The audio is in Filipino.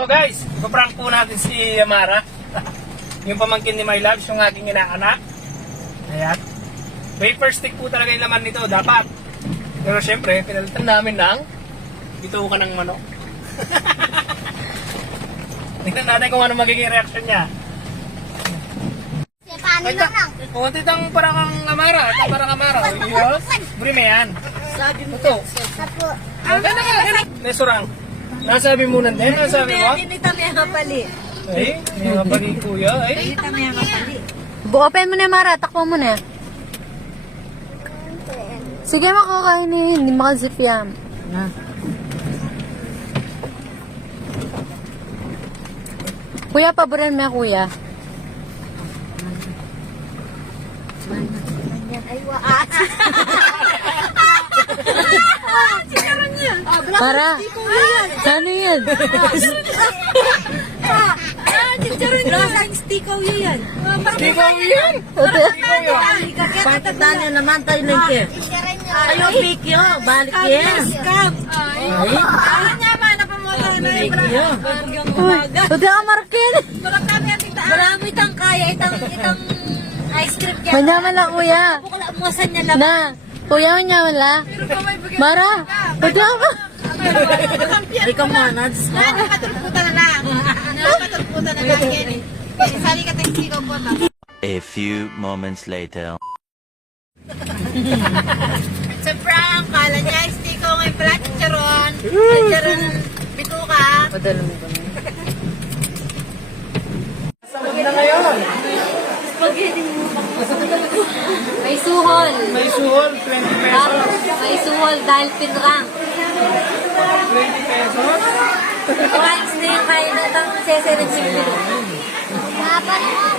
So guys, ipaprank po natin si Amara. Yung pamangkin ni My Loves, yung aking inaanak. Ayan. Wafer stick po talaga yung laman nito, dapat. Pero syempre, pinalitan namin ng bituka ng manok. Tingnan natin kung ano magiging reaction niya. Paano na lang? Kunti tang parang ang Amara. Ito parang Amara. Yes. Buri mo yan. Sabi mo. Ito. Sapo. Gana. Nesurang. Nasabi mo na din. Nasabi mo? Dinita mo yung kapali. Ay, may mabali kuya. Ay. Dinita mo yung kapali. Open mo na, Mara. Takpo mo na. Sige, makakainin. Hindi makasip yan. Kuya, paboran mo yan, kuya. Ay, Mara, saan yan? Lasang stikaw yan. Ikaw yan. Pagkatan nyo naman tayo lingke. Ayaw pikyo. Balik yan. Pikyo. Huwag ka markin. Marami itang kaya. Itang ice cream yan. Manyaman lang, kuya. Bukala mo sa niya lang. Na, kuya, manyaman lang. Mara, huwag ka ma... Ikaw mo, Nads. Patulputan na lang. Patulputan na lang yan. Sali ka tayo sikaw po na. A few moments later. Sa prank, kala niya, stiko ngayon pala, chicharon. Chicharon, bituka. Sabog na ngayon. May suhol. May suhol, 20 pesos. May suhol dahil pinrang. 20 pesos. Once na yung kaya na itang seserin si Bilo. Dapat mo.